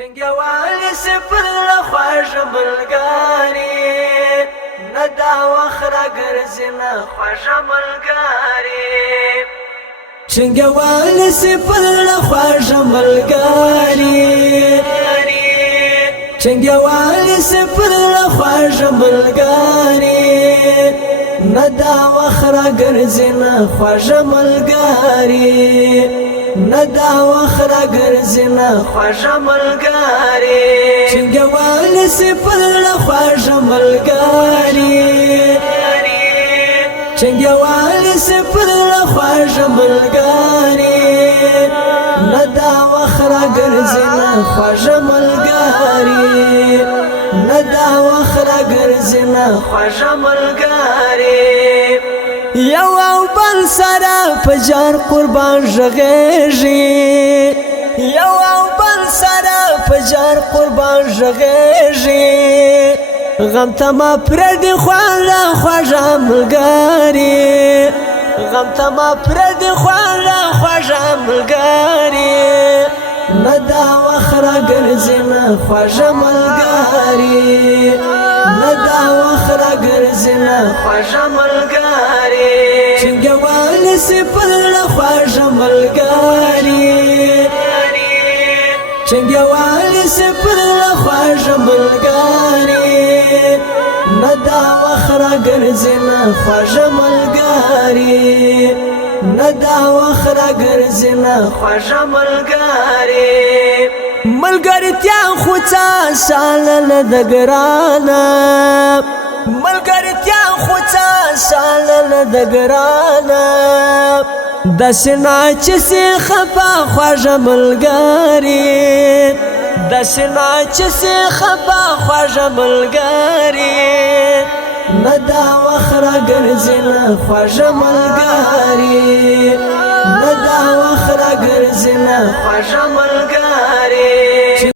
چنګیوالي سپر خوږ ملګری نه دا وخت راګرځي نه خوږ ملګری چنګیوالي سپر خوږ ملګری چنګیوالي سپر خوږ ملګری نه دا وخت راګرځي نه خوږ ملګری نه دا وخت راګرځي نه خوږ ملګری چنګیوالي سپر خوږ ملګری چنګیوالي سپر خوږ ملګری نه دا وخت راګرځي نه خوږ ملګری نه دا وخت راګرځي نه خوږ ملګری یو او بل سره په جار قربان ژغېږي یو او بل سره په جار قربان ژغېږي غم ته ما پرېږدي خوږه خوږه ملګري غم ته ما پرېږدي خوږه خوږه ملګري نه دا وخت راګرځي نه خوږه ملګري نه دا وخت راګرځي نه خوږه ملګري چنګیوالي سپر خوږه ملګري چنګیوالي سپر خوږه ملګري نه دا وخت راګرځي نه خوږه ملګري نه دا وخت راګرځي نه خوږه ملګري ملګرتیا خو څه ساله نه ده ګرانه ملګرتیا خو څه ساله نه ده ګرانه داسې نه چې سي خفه خوږه ملګري داسې نه چې سي خفه خوږه ملګري نه دا وخت راګرځي نه خوږه ملګري نه دا وخت راګرځي نه خوږه ملګري